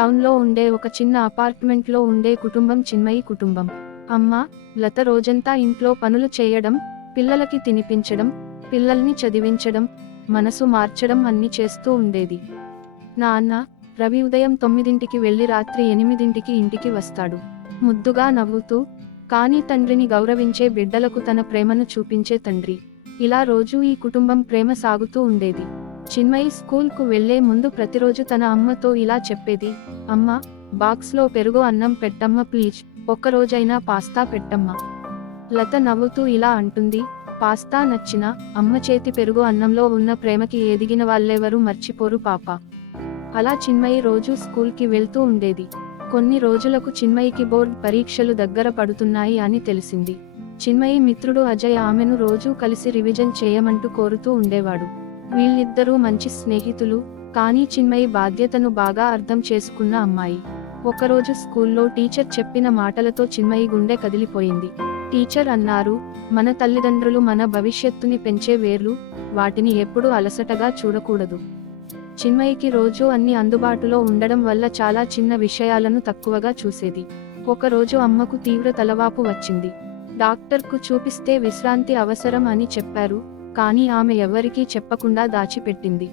టౌన్లో ఉండే ఒక చిన్న అపార్ట్మెంట్లో ఉండే కుటుంబం చిన్మయి కుటుంబం. అమ్మ లత రోజంతా ఇంట్లో పనులు చేయడం, పిల్లలకి తినిపించడం, పిల్లల్ని చదివించడం, మనసు మార్చడం అన్ని చేస్తూ ఉండేది. నాన్న రవి ఉదయం 9ంటికి వెళ్ళి రాత్రి 8ంటికి ఇంటికి వస్తాడు. ముద్దుగా నవ్వుతూ, కానీ తండ్రిని గౌరవించే బిడ్డలకు తన ప్రేమను చూపించే తండ్రి. ఇలా రోజూ ఈ కుటుంబం ప్రేమ సాగుతూ ఉండేది. చిన్మయి స్కూల్కు వెళ్లే ముందు ప్రతిరోజు తన అమ్మతో ఇలా చెప్పేది, అమ్మ బాక్స్లో పెరుగు అన్నం పెట్టమ్మ ప్లీజ్, ఒక్కరోజైనా పాస్తా పెట్టమ్మా. లత నవ్వుతూ ఇలా అంటుంది, పాస్తా నచ్చినా అమ్మ చేతి పెరుగు అన్నంలో ఉన్న ప్రేమకి ఎదిగిన వాళ్ళెవరూ మర్చిపోరు పాప. అలా చిన్మయి రోజూ స్కూల్కి వెళ్తూ ఉండేది. కొన్ని రోజులకు చిన్మయికి బోర్డ్ పరీక్షలు దగ్గర పడుతున్నాయి అని తెలిసింది. చిన్మయి మిత్రుడు అజయ్ ఆమెను రోజూ కలిసి రివిజన్ చేయమంటూ కోరుతూ ఉండేవాడు. వీళ్ళిద్దరూ మంచి స్నేహితులు, కానీ చిన్మయి బాధ్యతను బాగా అర్థం చేసుకున్న అమ్మాయి. ఒకరోజు స్కూల్లో టీచర్ చెప్పిన మాటలతో చిన్మయి గుండె కదిలిపోయింది. టీచర్ అన్నారు, మన తల్లిదండ్రులు మన భవిష్యత్తుని పెంచే వేర్లు, వాటిని ఎప్పుడూ అలసటగా చూడకూడదు. చిన్మయికి రోజూ అన్ని అందుబాటులో ఉండడం వల్ల చాలా చిన్న విషయాలను తక్కువగా చూసేది. ఒకరోజు అమ్మకు తీవ్ర తలవాపు వచ్చింది. డాక్టర్కు చూపిస్తే విశ్రాంతి అవసరం అని చెప్పారు, కానీ ఆమె ఎవరికీ చెప్పకుండా దాచిపెట్టింది.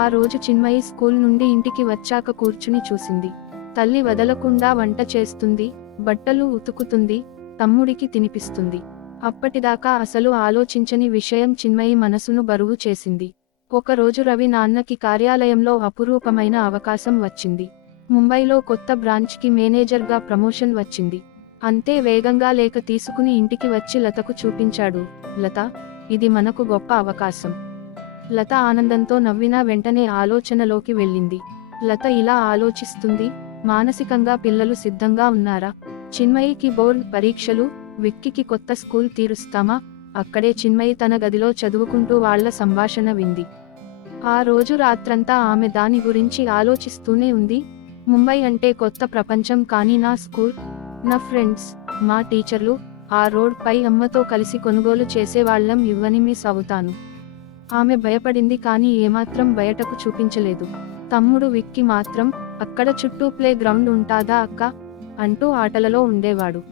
ఆ రోజు చిన్మయి స్కూల్ నుండి ఇంటికి వచ్చాక కూర్చుని చూసింది. తల్లి వదలకుండా వంట చేస్తుంది, బట్టలు ఉతుకుతుంది, తమ్ముడికి తినిపిస్తుంది. అప్పటిదాకా అసలు ఆలోచించని విషయం చిన్మయి మనసును బరువు చేసింది. ఒకరోజు రవి నాన్నకి కార్యాలయంలో అపురూపమైన అవకాశం వచ్చింది. ముంబైలో కొత్త బ్రాంచ్కి మేనేజర్గా ప్రమోషన్ వచ్చింది. అంతే వేగంగా లేఖ తీసుకుని ఇంటికి వచ్చి లతకు చూపించాడు. లత, ఇది మనకు గొప్ప అవకాశం. లత ఆనందంతో నవ్వినా వెంటనే ఆలోచనలోకి వెళ్ళింది. లత ఇలా ఆలోచిస్తుంది, మానసికంగా పిల్లలు సిద్ధంగా ఉన్నారా? చిన్మయికి బోర్డ్ పరీక్షలు, విక్కీకి కొత్త స్కూల్ తీరుస్తామా? అక్కడే చిన్మయి తన గదిలో చదువుకుంటూ వాళ్ల సంభాషణ వింది. ఆ రోజు రాత్రంతా ఆమె దాని గురించి ఆలోచిస్తూనే ఉంది. ముంబై అంటే కొత్త ప్రపంచం, కానీ నా స్కూల్, నా ఫ్రెండ్స్, మా టీచర్లు, ఆ రోడ్ పై అమ్మతో కలిసి కొనుగోలు చేసేవాళ్లం ఇవ్వని మిస్ అవుతాను. ఆమె భయపడింది, కానీ ఏమాత్రం బయటకు చూపించలేదు. తమ్ముడు విక్కీ మాత్రం, అక్కడ చుట్టూ ప్లే గ్రౌండ్ ఉంటాదా అక్క అంటూ ఆటలలో ఉండేవాడు.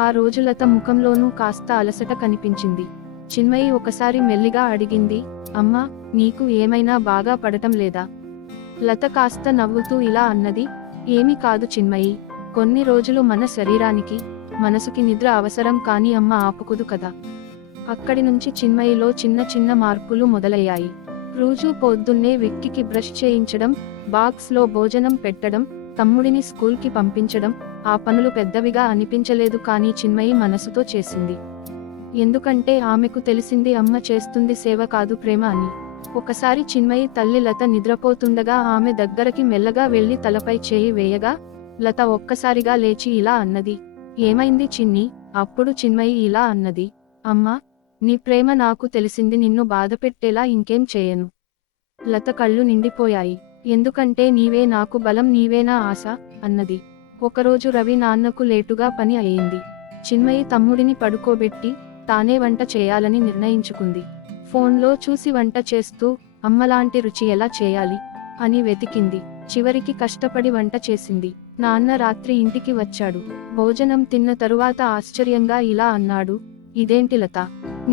ఆ రోజు లత ముఖంలోనూ కాస్త అలసట కనిపించింది. చిన్మయి ఒకసారి మెల్లిగా అడిగింది, అమ్మా నీకు ఏమైనా బాగా పడటం లేదా? లత కాస్త నవ్వుతూ ఇలా అన్నది, ఏమీ కాదు చిన్మయి, కొన్ని రోజులు మన శరీరానికి, మనసుకి నిద్ర అవసరం, కానీ అమ్మ ఆపుకుదు కదా. అక్కడి నుంచి చిన్మయిలో చిన్న చిన్న మార్పులు మొదలయ్యాయి. రోజూ పొద్దున్నే విక్కీకి బ్రష్ చేయించడం, బాక్స్లో భోజనం పెట్టడం, తమ్ముడిని స్కూల్కి పంపించడం. ఆ పనులు పెద్దవిగా అనిపించలేదు, కానీ చిన్మయి మనసుతో చేసింది. ఎందుకంటే ఆమెకు తెలిసింది అమ్మ చేస్తుంది సేవ కాదు ప్రేమ అని. ఒకసారి చిన్మయి తల్లి లత నిద్రపోతుండగా ఆమె దగ్గరకి మెల్లగా వెళ్లి తలపై చేయి వేయగా, లత ఒక్కసారిగా లేచి ఇలా అన్నది, ఏమైంది చిన్ని? అప్పుడు చిన్మయి ఇలా అన్నది, అమ్మా నీ ప్రేమ నాకు తెలిసింది, నిన్ను బాధపెట్టేలా ఇంకేం చేయను. లత కళ్ళు నిండిపోయాయి. ఎందుకంటే నీవే నాకు బలం, నీవేనా ఆశ అన్నది. ఒకరోజు రవి నాన్నకు లేటుగా పని అయ్యింది. చిన్మయి తమ్ముడిని పడుకోబెట్టి తానే వంట చేయాలని నిర్ణయించుకుంది. ఫోన్లో చూసి వంట చేస్తూ, అమ్మలాంటి రుచి ఎలా చేయాలి అని వెతికింది. చివరికి కష్టపడి వంట చేసింది. నాన్న రాత్రి ఇంటికి వచ్చాడు. భోజనం తిన్న తరువాత ఆశ్చర్యంగా ఇలా అన్నాడు, ఇదేంటి లత,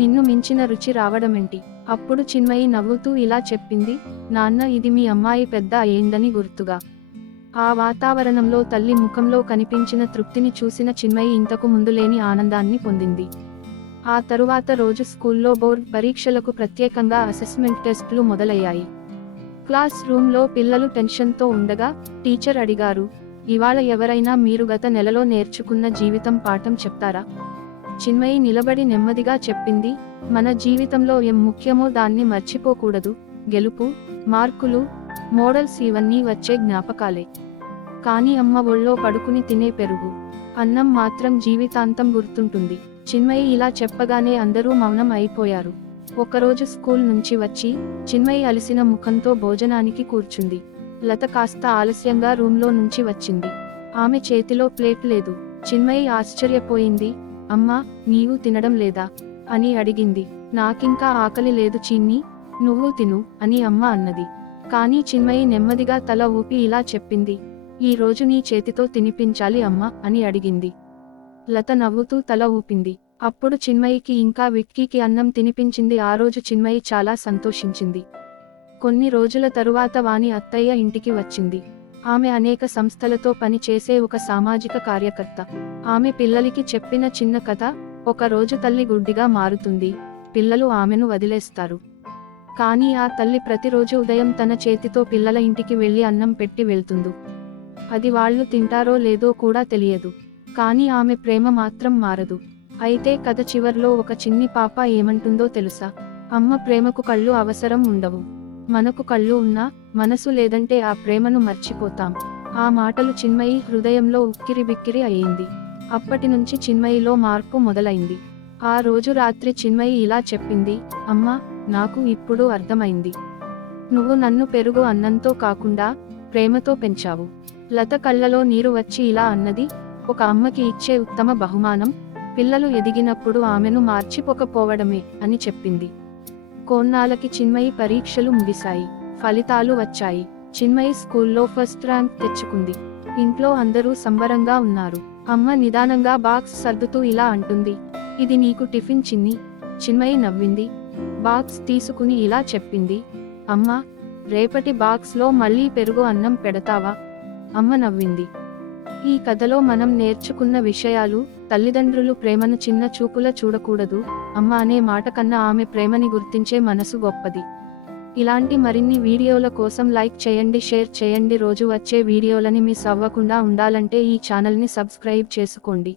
నిన్ను మించిన రుచి రావడమేంటి? అప్పుడు చిన్మయి నవ్వుతూ ఇలా చెప్పింది, నాన్న ఇది మీ అమ్మాయి పెద్ద అయ్యిందని గుర్తుగా. ఆ వాతావరణంలో తల్లి ముఖంలో కనిపించిన తృప్తిని చూసిన చిన్మయి ఇంతకు ముందు లేని ఆనందాన్ని పొందింది. ఆ తరువాత రోజు స్కూల్లో బోర్డ్ పరీక్షలకు ప్రత్యేకంగా అసెస్మెంట్ టెస్టులు మొదలయ్యాయి. క్లాస్ రూమ్లో పిల్లలు టెన్షన్తో ఉండగా టీచర్ అడిగారు, ఇవాళ ఎవరైనా మీరు గత నెలలో నేర్చుకున్న జీవితం పాఠం చెప్తారా? చిన్మయి నిలబడి నెమ్మదిగా చెప్పింది, మన జీవితంలో ఏం ముఖ్యమో దాన్ని మర్చిపోకూడదు. గెలుపు, మార్కులు, మోడల్స్ ఇవన్నీ వచ్చే జ్ఞాపకాలే, కానీ అమ్మ ఒళ్ళో పడుకుని తినే పెరుగు, అన్నం మాత్రం జీవితాంతం గుర్తుంటుంది. చిన్మయి ఇలా చెప్పగానే అందరూ మౌనం అయిపోయారు. ఒకరోజు స్కూల్ నుంచి వచ్చి చిన్మయి అలసిన ముఖంతో భోజనానికి కూర్చుంది. లత కాస్త ఆలస్యంగా రూమ్లో నుంచి వచ్చింది. ఆమె చేతిలో ప్లేట్ లేదు. చిన్మయి ఆశ్చర్యపోయింది. అమ్మా, నీవు తినడం లేదా అని అడిగింది. నాకింకా ఆకలి లేదు చిన్ని, నువ్వు తిను అని అమ్మ అన్నది. కానీ చిన్మయి నెమ్మదిగా తల ఊపి ఇలా చెప్పింది, ఈ రోజు నీ చేతితో తినిపించాలి అమ్మా అని అడిగింది. లత నవ్వుతూ తల ఊపింది. అప్పుడు చిన్మయికి ఇంకా విక్కీకి అన్నం తినిపించింది. ఆ రోజు చిన్మయి చాలా సంతోషించింది. కొన్ని రోజుల తరువాత వాణి అత్తయ్య ఇంటికి వచ్చింది. ఆమె అనేక సంస్థలతో పని చేసే ఒక సామాజిక కార్యకర్త. ఆమె పిల్లలకి చెప్పిన చిన్న కథ, ఒక రోజు తల్లి గుడ్డిగా మారుతుంది, పిల్లలు ఆమెను వదిలేస్తారు. కానీ ఆ తల్లి ప్రతిరోజు ఉదయం తన చేతితో పిల్లల ఇంటికి వెళ్లి అన్నం పెట్టి వెళ్తుంది. అది వాళ్ళు తింటారో లేదో కూడా తెలియదు, కానీ ఆమె ప్రేమ మాత్రం మారదు. అయితే కథ చివర్లో ఒక చిన్ని పాప ఏమంటుందో తెలుసా? అమ్మ ప్రేమకు కళ్ళు అవసరం ఉండవు, మనకు కళ్ళు ఉన్నా మనసు లేదంటే ఆ ప్రేమను మర్చిపోతాం. ఆ మాటలు చిన్మయి హృదయంలో ఉక్కిరిబిక్కిరి అయ్యింది. అప్పటినుంచి చిన్మయిలో మార్పు మొదలైంది. ఆ రోజు రాత్రి చిన్మయి ఇలా చెప్పింది, అమ్మా, నాకు ఇప్పుడు అర్థమైంది. నువ్వు నన్ను పెరుగు అన్నంతో కాకుండా ప్రేమతో పెంచావు. లత కళ్ళలో నీరు వచ్చి ఇలా అన్నది, ఒక అమ్మకి ఇచ్చే ఉత్తమ బహుమానం పిల్లలు ఎదిగినప్పుడు ఆమెను మార్చిపోకపోవడమే అని చెప్పింది. కొన్నాళ్ళకి చిన్మయి పరీక్షలు ముగిశాయి. ఫలితాలు వచ్చాయి. చిన్మయి స్కూల్లో ఫస్ట్ ర్యాంక్ తెచ్చుకుంది. ఇంట్లో అందరూ సంబరంగా ఉన్నారు. అమ్మ నిదానంగా బాక్స్ సర్దుతూ ఇలా అంటుంది, ఇది నీకు టిఫిన్ చిన్ని. చిన్మయి నవ్వింది. బాక్స్ తీసుకుని ఇలా చెప్పింది, అమ్మా, రేపటి బాక్స్లో మళ్ళీ పెరుగు అన్నం పెడతావా? అమ్మ నవ్వింది. ఈ కథలో మనం నేర్చుకున్న విషయాలు: తల్లిదండ్రులు ప్రేమను చిన్న చూపుల చూడకూడదు, అమ్మ అనే మాట కన్నా ఆమె ప్రేమని గుర్తించే మనసు గొప్పది. ఇలాంటి మరిన్ని వీడియోల కోసం లైక్ చేయండి, షేర్ చేయండి. రోజు వచ్చే వీడియోలని మిస్ అవ్వకుండా ఉండాలంటే ఈ ఛానల్ని సబ్స్క్రైబ్ చేసుకోండి.